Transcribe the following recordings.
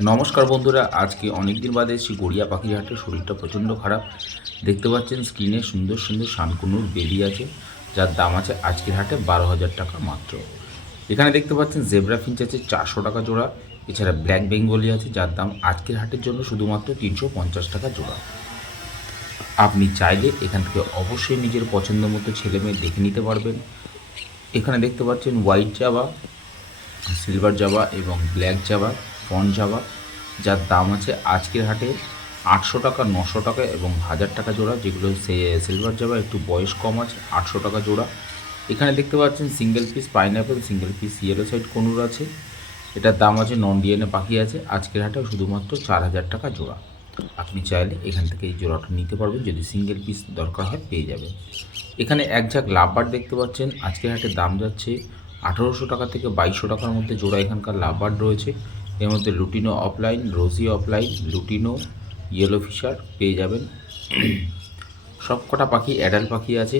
নমস্কার বন্ধুরা, আজকে অনেক দিন বাদে এসেছি গড়িয়া পাখির হাটে। শরীরটা প্রচণ্ড খারাপ। দেখতে পাচ্ছেন স্ক্রিনে সুন্দর সুন্দর শানকুনুর বেবি আছে, যার দাম আছে আজকের হাটে 12,000 টাকা মাত্র। এখানে দেখতে পাচ্ছেন জেব্রা ফিঞ্চ আছে 400 টাকা জোড়া। এছাড়া ব্ল্যাক বেঙ্গলি আছে, যার দাম আজকের হাটের জন্য শুধুমাত্র 350 টাকা জোড়া। আপনি চাইলে এখান থেকে অবশ্যই নিজের পছন্দ মতো ছেলে মেয়ে দেখে নিতে পারবেন। এখানে দেখতে পাচ্ছেন হোয়াইট জাবা, সিলভার জাবা এবং ব্ল্যাক জাবা, ফন জাবা, যার দাম আছে আজকের হাটে 800 টাকা, 900 টাকা এবং 1000 টাকা জোড়া। যেগুলো সিলভার জাবা একটু বয়স কম আছে, 800 টাকা জোড়া। এখানে দেখতে পাচ্ছেন single piece pineapple, single piece yellow side conure আছে। এটার দাম আছে, নন ডিএনএ পাখি আছে, আজকের হাটে শুধুমাত্র 4000 টাকা জোড়া। আপনি চাইলে এখান থেকে এই জোড়াটা নিতে পারবেন, যদি সিঙ্গেল পিস দরকার হয় পেয়ে যাবেন। এখানে এক ঝাঁক লাভবার দেখতে পাচ্ছেন, আজকের হাটে দাম যাচ্ছে 1800 টাকা থেকে 2200 টাকার মধ্যে জোড়া। এখানকার লাভবার রয়েছে, এর মধ্যে lutino opaline, rosy opaline, lutino, yellow Fischer পেয়ে যাবেন। সব কটা পাখি অ্যাডাল্ট পাখি আছে।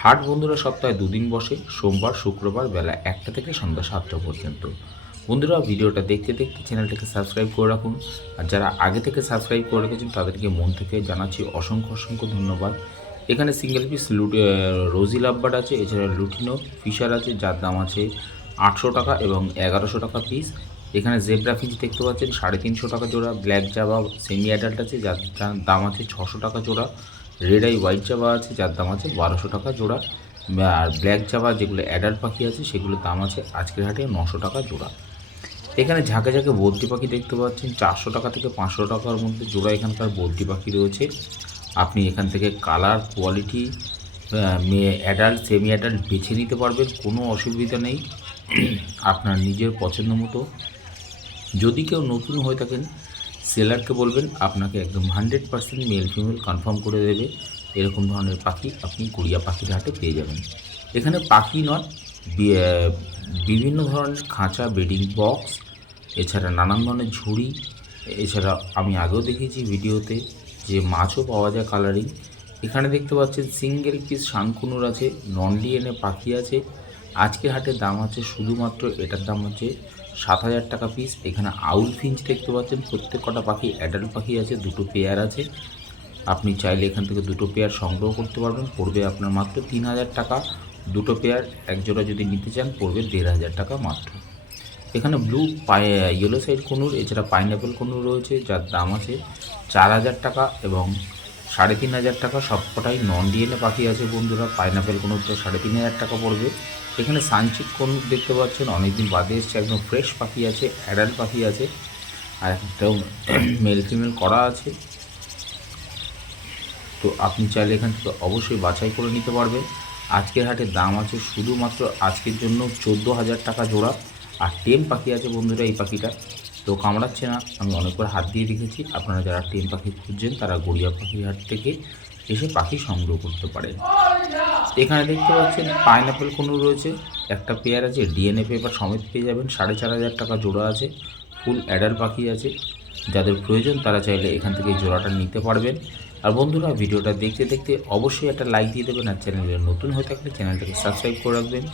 হাট বন্ধুরা সপ্তাহে দুদিন বসে, সোমবার শুক্রবার বেলা 1টা থেকে সন্ধ্যা 7টা পর্যন্ত। বন্ধুরা ভিডিওটা দেখতে দেখতে চ্যানেলটাকে সাবস্ক্রাইব করে রাখুন, আর যারা আগে থেকে সাবস্ক্রাইব করে রেখেছেন তাদেরকে মন থেকে জানাচ্ছি অসংখ্য অসংখ্য ধন্যবাদ। এখানে সিঙ্গেল পিস রোজি লাভবার্ড আছে, এছাড়া লুটিনো ফিশার আছে, যার দাম আছে 800 টাকা এবং 1100 টাকা পিস। এখানে জেব্রা ফিঞ্চ দেখতে পাচ্ছেন 350 টাকা জোড়া। ব্ল্যাক জাবা সেমি অ্যাডাল্ট আছে, যার দাম আছে 600 টাকা জোড়া। রেড আই হোয়াইট জাবা আছে, যার দাম আছে 1200 টাকা জোড়া। আর ব্ল্যাক জাবা যেগুলো অ্যাডাল্ট পাখি আছে সেগুলোর দাম আছে আজকের হাটে 900 টাকা জোড়া। এখানে ঝাঁকে ঝাঁকে বদ্রি পাখি দেখতে পাচ্ছেন 400 টাকা থেকে 500 টাকার মধ্যে জোড়া। এখানকার বদ্রি পাখি রয়েছে। আপনি এখান থেকে colour, quality, adult semi adult বেছে নিতে পারবেন, কোনো অসুবিধা নেই। আপনার নিজের পছন্দ মতো। যদি কেউ নতুন হয়ে থাকেন, সেলারকে বলবেন আপনাকে একদম 100% মেল ফিমেল কনফার্ম করে দেবে। এরকম ধরনের পাখি আপনি গড়িয়া পাখির হাটে পেয়ে যাবেন। এখানে পাখি নয়, বিভিন্ন ধরনের খাঁচা, বেডিং বক্স, এছাড়া নানান ধরনের ঝুড়ি, এছাড়া আমি আগেও দেখিয়েছি ভিডিওতে যে মাছও পাওয়া যায় কালারিং। এখানে দেখতে পাচ্ছেন সিঙ্গেল পিস শানকুনুর আছে, নন ডিএনএ পাখি আছে। আজকের হাটের দাম আছে শুধুমাত্র, এটার দাম হচ্ছে 7000 টাকা পিস। এখানে আউল ফিঞ্চ দেখতে পাচ্ছেন, প্রত্যেক কটা পাখি অ্যাডাল্ট পাখি আছে, দুটো পেয়ার আছে। আপনি চাইলে এখান থেকে দুটো পেয়ার সংগ্রহ করতে পারবেন, পড়বে আপনার মাত্র 3000 টাকা। দুটো পেয়ার এক জোড়া যদি নিতে চান পড়বে 1500 টাকা মাত্র। এখানে ব্লু ইয়েলো সাইড কনুর, এছাড়া পাইনঅ্যাপেল কনুর রয়েছে, যার দাম আছে 4000 টাকা এবং 3500 টাকা। সবকটাই নন ডিএনএ পাখি আছে বন্ধুরা। পাইনঅ্যাপেল কনুর তো 3500 টাকা পড়বে। এখানে সানচিক কনুর দেখতে পাচ্ছেন, অনেকদিন বাদে এসছে, একদম ফ্রেশ পাখি আছে, অ্যাডাল্ট পাখি আছে, আর একটাও মেল ফিমেল করা আছে। তো আপনি চাইলে এখান থেকে অবশ্যই বাছাই করে নিতে পারবেন। আজকের হাটের দাম আছে শুধুমাত্র আজকের জন্য 14,000 টাকা জোড়া। আর টেম পাখি আছে বন্ধুরা, এই পাখিটা তো কামড়াচ্ছে না, আমি অনেকবার হাত দিয়ে রেখেছি। আপনারা যারা টেম পাখি খুঁজছেন তারা গড়িয়া পাখির হাট থেকে এসে পাখি সংগ্রহ করতে পারেন। এখানে দেখতে পাচ্ছেন পাইনঅ্যাপেল কোনো রয়েছে, একটা পেয়ার আছে, ডিএনএ পেপার সমেত পেয়ে যাবেন, 4500 টাকা জোড়া আছে। ফুল অ্যাডাল্ট পাখি আছে, যাদের প্রয়োজন তারা চাইলে এখান থেকে জোড়াটা নিতে পারবেন। আর বন্ধুরা ভিডিওটা দেখতে দেখতে অবশ্যই একটা লাইক দিয়ে দেবেন, আর চ্যানেলে নতুন হয়ে থাকলে চ্যানেলটাকে সাবস্ক্রাইব করে রাখবেন।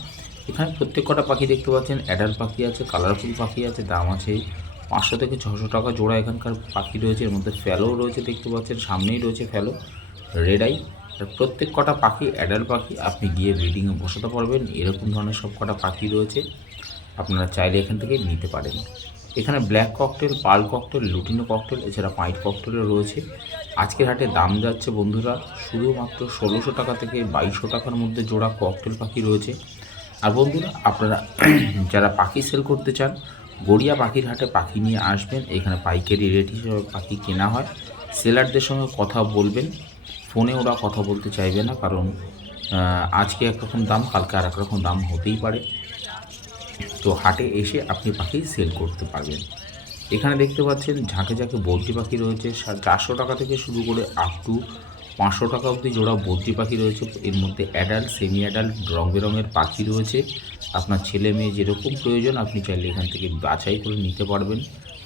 এখানে প্রত্যেক কটা পাখি দেখতে পাচ্ছেন অ্যাডাল্ট পাখি আছে, কালারফুল পাখি আছে, দাম আছে 500 থেকে 600 টাকা জোড়া। এখানকার পাখি রয়েছে, এর মধ্যে ফ্যালো রয়েছে দেখতে পাচ্ছেন, সামনেই রয়েছে ফ্যালো, রেড আই। আর প্রত্যেক কটা পাখি অ্যাডাল্ট পাখি, আপনি গিয়ে ব্রিডিংয়ে বসাতে পারবেন। এরকম ধরনের সব কটা পাখি রয়েছে, আপনারা চাইলে এখান থেকে নিতে পারেন। এখানে black cockatiel, pearl cockatiel, lutino cockatiel, এছাড়া পাইট ককটেলও রয়েছে। আজকের হাটে দাম যাচ্ছে বন্ধুরা শুধুমাত্র 1600 টাকা থেকে 2200 টাকার মধ্যে জোড়া ককটেল পাখি রয়েছে। আর বন্ধুরা আপনারা যারা পাখি সেল করতে চান, গড়িয়া পাখির হাটে পাখি নিয়ে আসবেন। এখানে পাইকারি রেট হিসেবে পাখি কেনা হয়। সেলারদের সঙ্গে কথা বলবেন, ফোনে ওরা কথা বলতে চাইবে না, কারণ আজকে একরকম দাম, কালকে আর একরকম দাম হতেই পারে। তো হাটে এসে আপনি পাখি সেল করতে পারবেন। এখানে দেখতে পাচ্ছেন ঝাঁকে ঝাঁকে বদ্রি পাখি রয়েছে, 400 টাকা থেকে শুরু করে আপ টু 500 টাকা অবধি জোড়া বদ্রি পাখি রয়েছে। এর মধ্যে অ্যাডাল্ট, সেমি অ্যাডাল্ট, রং বেরঙের পাখি রয়েছে। আপনার ছেলে মেয়ে যেরকম প্রয়োজন আপনি চাইলে এখান থেকে বাছাই করে নিতে পারবেন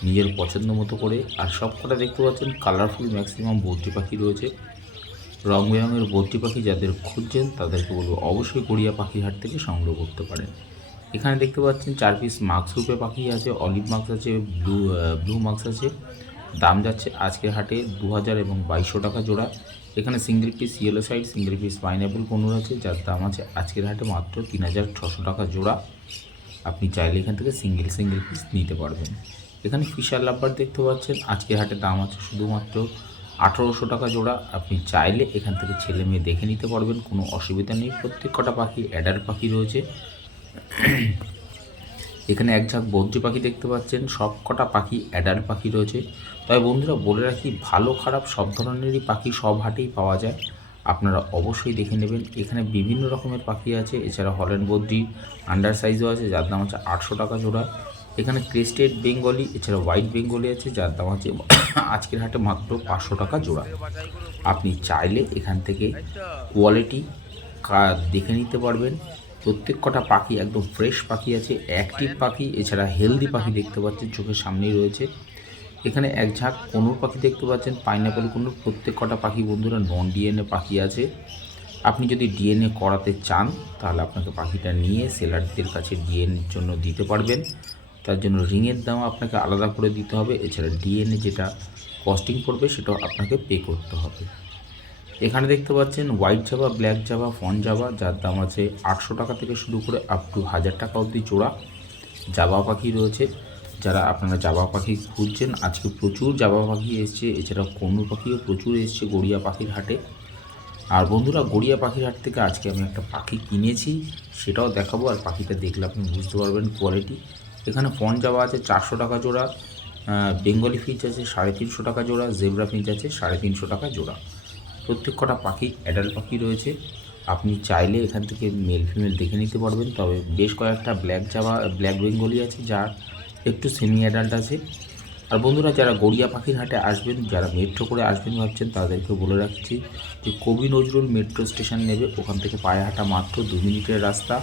নিজের পছন্দ মতো করে। আর সব কটা দেখতে পাচ্ছেন কালারফুল ম্যাক্সিমাম বদ্রি পাখি রয়েছে, রং বেরঙের বদ্রি পাখি। যাদের খুঁজছেন তাদেরকে বলবো অবশ্যই গড়িয়া পাখির হাট থেকে সংগ্রহ করতে পারেন। এখানে দেখতে পাচ্ছেন 4 পিস মাক্স রূপে পাখি আছে, অলিভ মাক্স আছে, ব্লু মাক্স আছে। দাম যাচ্ছে আজকের হাটে 2000 এবং 2200 টাকা জোড়া। এখানে single piece yellow side, single piece pineapple conure আছে, যার দাম আছে আজকের হাটে মাত্র 3600 টাকা জোড়া। আপনি চাইলে এখান থেকে সিঙ্গেল পিস নিতে পারবেন। এখানে ফিশার লাভবার দেখতে পাচ্ছেন, আজকের হাটে দাম আছে শুধুমাত্র 1800 টাকা জোড়া। আপনি চাইলে এখান থেকে ছেলে মেয়ে দেখে নিতে পারবেন, কোনো অসুবিধা নেই। প্রত্যেক কটা পাখি অ্যাডাল্ট পাখি রয়েছে। এখানে এক ঝাঁক বদ্রি পাখি দেখতে পাচ্ছেন, সব কটা পাখি অ্যাডাল্ট পাখি রয়েছে। তবে বন্ধুরা বলে রাখি, ভালো খারাপ সব ধরনেরই পাখি সব হাটেই পাওয়া যায়, আপনারা অবশ্যই দেখে নেবেন। এখানে বিভিন্ন রকমের পাখি আছে, এছাড়া হল্যান্ড বদ্রি আন্ডার সাইজও আছে, যার দাম আছে 800 টাকা জোড়া। এখানে ক্রেস্টেড বেঙ্গলি, এছাড়া হোয়াইট বেঙ্গলি আছে, যার দাম আছে আজকের হাটে মাত্র 500 টাকা জোড়া। আপনি চাইলে এখান থেকে কোয়ালিটি দেখে নিতে পারবেন। প্রত্যেক কটা পাখি একদম ফ্রেশ পাখি আছে, অ্যাক্টিভ পাখি, এছাড়া হেলদি পাখি দেখতে পাচ্ছেন, চোখের সামনেই রয়েছে। এখানে এক ঝাঁক কনুর পাখি দেখতে পাচ্ছেন, পাইনঅ্যাপেল কনুর। প্রত্যেক কটা পাখি বন্ধুরা নন ডিএনএ পাখি আছে। আপনি যদি ডিএনএ করাতে চান তাহলে আপনাকে পাখিটা নিয়ে সেলারদের কাছে ডিএনএর জন্য দিতে পারবেন। তার জন্য রিংয়ের দাম আপনাকে আলাদা করে দিতে হবে, এছাড়া ডিএনএ যেটা কস্টিং পড়বে সেটাও আপনাকে পে করতে হবে। এখানে দেখতে পাচ্ছেন white Java, black Java, fawn Java, যার দাম আছে 800 টাকা থেকে শুরু করে আপ টু 1000 টাকা অবধি জোড়া। জাভা পাখি রয়েছে, যারা আপনারা জাভা পাখি খুঁজছেন, আজকে প্রচুর জাভা পাখি এসছে, এছাড়া কনুর পাখিও প্রচুর এসছে গড়িয়া পাখির হাটে। আর বন্ধুরা গড়িয়া পাখির হাট থেকে আজকে আমি একটা পাখি কিনেছি, সেটাও দেখাবো, আর পাখিটা দেখলে আপনি বুঝতে পারবেন কোয়ালিটি। এখানে ফন জাভা আছে 400 টাকা জোড়া, বেঙ্গলি ফিঞ্চ আছে 350 টাকা জোড়া, জেব্রা ফিঞ্চ আছে 350 টাকা জোড়া। প্রত্যেক কটা পাখি অ্যাডাল্ট পাখি রয়েছে। আপনি চাইলে এখান থেকে মেল ফিমেল দেখে নিতে পারবেন। তবে বেশ কয়েকটা ব্ল্যাক বেঙ্গলি আছে, যার একটু সেমি অ্যাডাল্ট আছে। আর বন্ধুরা যারা গড়িয়া পাখির হাটে আসবেন, যারা মেট্রো করে আসবেন ভাবছেন, তাদেরকে বলে রাখছি যে কবি নজরুল মেট্রো স্টেশন নেবে, ওখান থেকে পায়ে হাঁটা মাত্র 2 মিনিটের রাস্তা।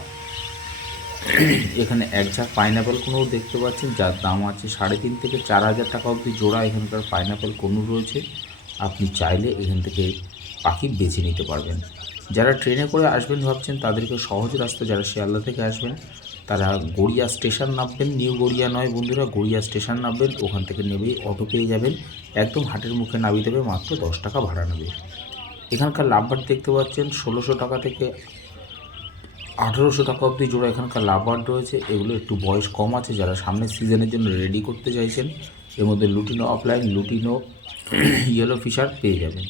এখানে এক ঝাঁক পাইনঅ্যাপেল কনুর দেখতে পাচ্ছেন, যার দাম আছে 3,500 থেকে 4,000 টাকা অবধি জোড়া। এখানকার পাইনঅ্যাপেল কনুর রয়েছে, আপনি চাইলে এখান থেকে পাখি বেছে নিতে পারবেন। যারা ট্রেনে করে আসবেন ভাবছেন, তাদেরকে সহজ রাস্তা, যারা শিয়ালদা থেকে আসবেন তারা গড়িয়া স্টেশন নামবেন, নিউ গড়িয়া নয় বন্ধুরা, গড়িয়া স্টেশন নামবেন, ওখান থেকে নেবেই অটো পেয়ে যাবেন, একদম হাটের মুখে নামিয়ে দেবে, মাত্র 10 টাকা ভাড়া নেবে। এখানকার লাভবার্ড দেখতে পাচ্ছেন 1600 টাকা থেকে 1800 টাকা অবধি জোড়া এখানকার লাভবার্ড রয়েছে। এগুলো একটু বয়স কম আছে, যারা সামনের সিজনের জন্য রেডি করতে চাইছেন, এর মধ্যে lutino opaline, lutino yellow Fischer পেয়ে যাবেন।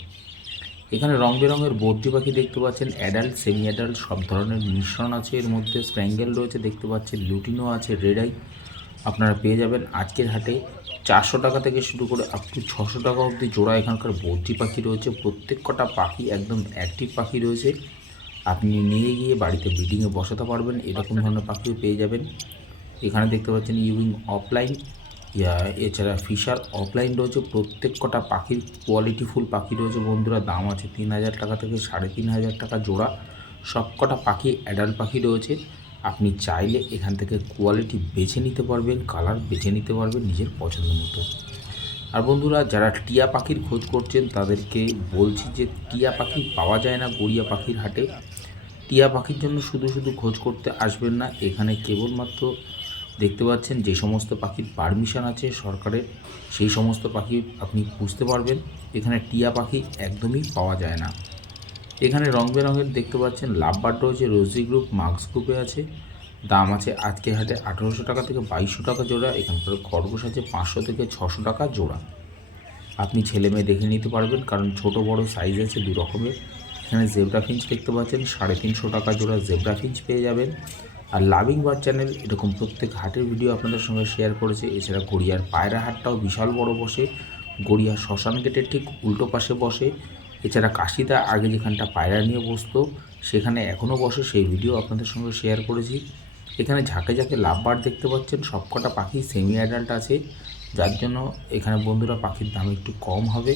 এখানে রং বেরঙের বদ্রি পাখি দেখতে পাচ্ছেন, অ্যাডাল্ট সেমি অ্যাডাল্ট সব ধরনের মিশ্রণ আছে, এর মধ্যে স্প্র্যাঙ্গেল রয়েছে দেখতে পাচ্ছেন, লুটিনো আছে, রেড আই আপনারা পেয়ে যাবেন আজকের হাটে 400 টাকা থেকে শুরু করে আপ টু 600 টাকা অবধি জোড়া এখানকার বদ্রি পাখি রয়েছে। প্রত্যেক কটা পাখি একদম অ্যাক্টিভ পাখি রয়েছে, আপনি নিয়ে গিয়ে বাড়িতে ব্রিডিংয়ে বসাতে পারবেন, এরকম ধরনের পাখিও পেয়ে যাবেন। এখানে দেখতে পাচ্ছেন ইউইং অফলাইন, এছাড়া ফিশার অফলাইন রয়েছে। প্রত্যেক কটা পাখির কোয়ালিটিফুল পাখি রয়েছে বন্ধুরা, দাম আছে 3000 টাকা থেকে 3500 টাকা জোড়া। সব কটা পাখি অ্যাডাল্ট পাখি রয়েছে, আপনি চাইলে এখান থেকে কোয়ালিটি বেছে নিতে পারবেন, কালার বেছে নিতে পারবেন নিজের পছন্দ মতো। আর বন্ধুরা যারা টিয়া পাখির খোঁজ করছেন, তাদেরকে বলছি যে টিয়া পাখি পাওয়া যায় না গড়িয়া পাখির হাটে। টিয়া পাখির জন্য শুধু শুধু খোঁজ করতে আসবেন না, এখানে কেবলমাত্র দেখতে পাচ্ছেন যে সমস্ত পাখির পারমিশন আছে সরকারের, সেই সমস্ত পাখি আপনি বুঝতে পারবেন। এখানে টিয়া পাখি একদমই পাওয়া যায় না। এখানে রং বেরঙের দেখতে পাচ্ছেন লাভবার্ড রয়েছে, রোজি গ্রুপ, মাক্স গ্রুপে আছে। দাম আছে আজকের হাটে 1800 টাকা থেকে 2200 টাকা জোড়া। এখানকার খরগোশ আছে 500 থেকে 600 টাকা জোড়া। আপনি ছেলে মেয়ে দেখে নিতে পারবেন, কারণ ছোট বড় সাইজ আছে দু রকমের। এখানে জেব্রা ফিঞ্চ দেখতে পাচ্ছেন 350 টাকা জোড়া, জেব্রা ফিঞ্চ পেয়ে যাবেন। আর লাভিং বার্ড চ্যানেল এরকম প্রত্যেক হাটের ভিডিও আপনাদের সঙ্গে শেয়ার করেছে। এছাড়া গড়িয়ার পায়রা হাটটাও বিশাল বড় বসে, গড়িয়া শ্মশান গেটের ঠিক উল্টো পাশে বসে। এছাড়া কাশিদা আগে যেখানটা পায়রা নিয়ে বসতো, সেখানে এখনও বসে, সেই ভিডিও আপনাদের সঙ্গে শেয়ার করেছি। এখানে ঝাঁকে ঝাঁকে লাভবার্ড দেখতে পাচ্ছেন, সবকটা পাখি সেমি অ্যাডাল্ট আছে, যার জন্য এখানে বন্ধুরা পাখির দাম একটু কম হবে।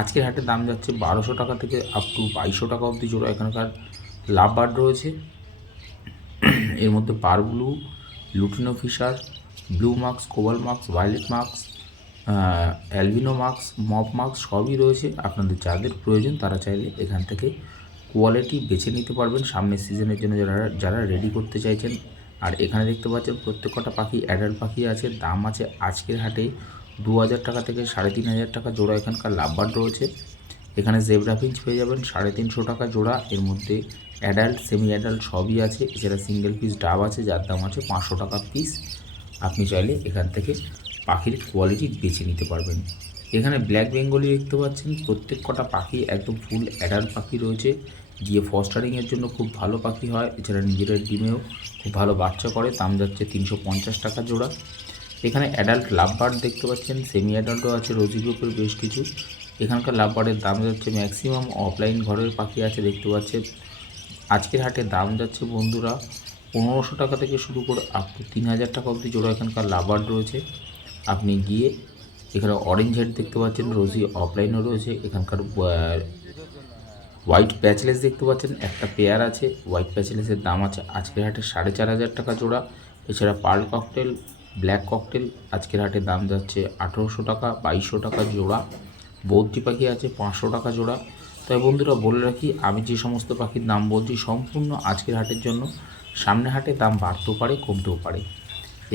আজকের হাটে দাম যাচ্ছে 1200 টাকা থেকে আপ টু 2200 টাকা অবধি জোড়া এখানকার লাভবার্ড রয়েছে। এর মধ্যে পার blue, lutino Fischer, blue marks, cobalt marks, violet marks, albino marks, mauve marks সবই রয়েছে। আপনাদের যাদের প্রয়োজন তারা চাইলে এখান থেকে কোয়ালিটি বেছে নিতে পারবেন সামনের সিজনের জন্য, যারা রেডি করতে চাইছেন আর এখানে দেখতে পাচ্ছেন প্রত্যেকটা পাখি অ্যাডাল্ট পাখি আছে। দাম আছে আজকের হাটে 2000 টাকা থেকে 3500 টাকা জোড়া এখানকার লাভবার্ড রয়েছে। এখানে জেব্রা ফিঞ্চ পেয়ে যাবেন 350 টাকা জোড়া, এর মধ্যে অ্যাডাল্ট সেমি অ্যাডাল্ট সবই আছে। এছাড়া সিঙ্গেল পিস ডাব আছে যার দাম আছে 500 টাকা পিস। আপনি চাইলে এখান থেকে পাখির কোয়ালিটি বেছে নিতে পারবেন। এখানে ব্ল্যাক বেঙ্গলি দেখতে পাচ্ছেন, প্রত্যেক কটা পাখি একদম ফুল অ্যাডাল্ট পাখি রয়েছে, গিয়ে ফস্টারিংয়ের জন্য খুব ভালো পাখি হয়। এছাড়া নিজেদের ডিমেও খুব ভালো বাচ্চা করে। দাম যাচ্ছে 350 টাকা জোড়া। এখানে অ্যাডাল্ট লাভবার্ড দেখতে পাচ্ছেন, সেমি অ্যাডাল্টও আছে রোজি গ্রুপের বেশ কিছু। এখানকার লাভবার্ডের দাম যাচ্ছে ম্যাক্সিমাম অফলাইন ঘরের পাখি আছে দেখতে পাচ্ছেন। আজকের হাটে দাম যাচ্ছে বন্ধুরা 1500 টাকা থেকে শুরু করে আপ টু 3000 টাকা অবধি জোড়া এখানকার লাভবার্ড রয়েছে। আপনি গিয়ে এখানে অরেঞ্জ হেড দেখতে পাচ্ছেন, রোজি অফলাইনও রয়েছে। এখানকার হোয়াইট প্যাচলেস দেখতে পাচ্ছেন, একটা পেয়ার আছে। হোয়াইট প্যাচলেসের দাম আছে আজকের হাটে 4500 টাকা জোড়া। এছাড়া পার্ল ককটেল, ব্ল্যাক ককটেল আজকের হাটে দাম যাচ্ছে 1800 টাকা, 2200 টাকা জোড়া। বদ্রি পাখি আছে 500 টাকা জোড়া। তাই বন্ধুরা বলে রাখি, আমি যে সমস্ত পাখির দাম বলছি সম্পূর্ণ আজকের হাটের জন্য। সামনে হাটে দাম বাড়তেও পারে, কমতেও পারে।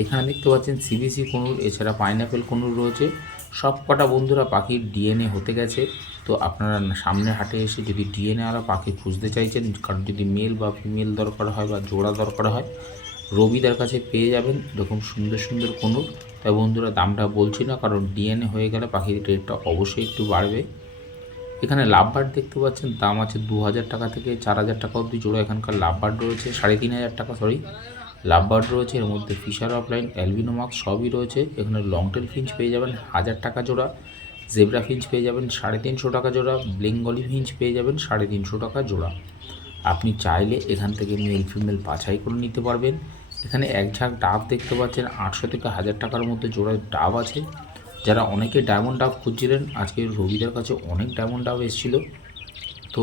এখানে দেখতে পাচ্ছেন সিবিসি কুনুর, এছাড়া পাইনাপেল কুনুর রয়েছে। সব কটা বন্ধুরা পাখির ডিএনএ হতে গেছে। তো আপনারা সামনে হাটে এসে যদি ডিএনএওয়ালা পাখি খুঁজতে চাইছেন, কারণ যদি মেল বা ফিমেল দরকার হয় বা জোড়া দরকার হয়, রবিদার কাছে পেয়ে যাবেন এরকম সুন্দর সুন্দর কুনুর। তাই বন্ধুরা দামটা বলছি না, কারণ ডিএনএ হয়ে গেলে পাখির রেটটা অবশ্যই একটু বাড়বে। এখানে লাভবার্ড দেখতে পাচ্ছেন, দাম আছে 2000 টাকা থেকে 4000 টাকা অবধি জোড়া এখানকার লাভবার্ড রয়েছে। 3500 টাকা লাভবার্ড রয়েছে। এর মধ্যে ফিশার অফলাইন, অ্যালবিনো মার্কস সবই রয়েছে। এখানে লংটেল ফিঞ্চ পেয়ে যাবেন 1000 টাকা জোড়া, জেব্রা ফিঞ্চ পেয়ে যাবেন 350 টাকা জোড়া, বেঙ্গলি ফিঞ্চ পেয়ে যাবেন 350 টাকা জোড়া। আপনি চাইলে এখান থেকে মেল ফিমেল বাছাই করে নিতে পারবেন। এখানে এক ঝাঁক ডাব দেখতে পাচ্ছেন, 800 থেকে 1000 টাকার মধ্যে জোড়া ডাব আছে। যারা অনেকে ডায়মন্ড ডাব খুঁজছিলেন, আজকে রবিদের কাছে অনেক ডায়মন্ড ডাব এসেছিলো। তো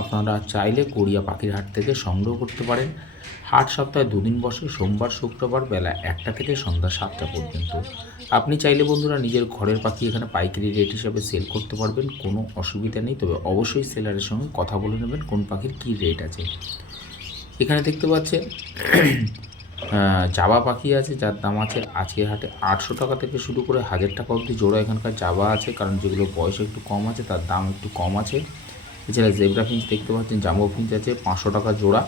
আপনারা চাইলে গড়িয়া পাখির হাট থেকে সংগ্রহ করতে পারেন। হাট সপ্তাহে 2 দিন বসে, সোমবার শুক্রবার বেলা 1টা থেকে সন্ধ্যা 7টা পর্যন্ত। আপনি চাইলে বন্ধুরা নিজের ঘরের পাখি এখানে পাইকারি রেট হিসাবে সেল করতে পারবেন, কোনো অসুবিধা নেই। তবে অবশ্যই সেলারের সঙ্গে কথা বলে নেবেন কোন পাখির কী রেট আছে। এখানে দেখতে পাচ্ছেন জাবা পাখি আছে যার দাম আছে আজকের হাটে 800 টাকা থেকে শুরু করে 1000 টাকা অবধি জোড়া এখানকার জাবা আছে, কারণ যেগুলো বয়স একটু কম আছে তার দাম একটু কম আছে। এছাড়া জেব্রা ফিঞ্চ দেখতে পাচ্ছেন, জাম্বো ফিঞ্চ আছে 500 টাকা জোড়া।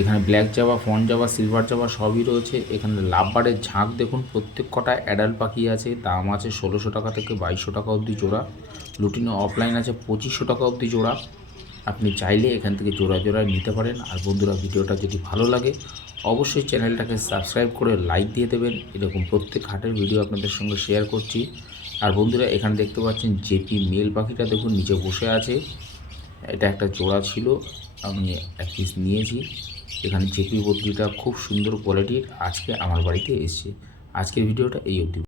এখানে ব্ল্যাক জাবা, ফন জাবা, সিলভার জাবা সবই রয়েছে। এখানে লাভবার্ডের ঝাঁক দেখুন, প্রত্যেক কটা অ্যাডাল্ট পাখি আছে। দাম আছে 1600 টাকা থেকে 2200 টাকা অবধি জোড়া। লুটিনো অফলাইন আছে 2500 টাকা অবধি জোড়া। আপনি চাইলে এখান থেকে জোড়া জোড়া নিতে পারেন। আর বন্ধুরা ভিডিওটা যদি ভালো লাগে অবশ্যই চ্যানেলটাকে সাবস্ক্রাইব করে লাইক দিয়ে দেবেন। এরকম প্রত্যেক হাটের ভিডিও আপনাদের সঙ্গে শেয়ার করছি। আর বন্ধুরা এখানে দেখতে পাচ্ছেন জেপি মেল পাখিটা দেখুন নিচে বসে আছে। এটা একটা জোড়া ছিল, আমি এক পিস নিয়েছি। এখানে জেপি বদ্রিটা খুব সুন্দর কোয়ালিটির আজকে আমার বাড়িতে এসেছে। আজকের ভিডিওটা এই অবধি।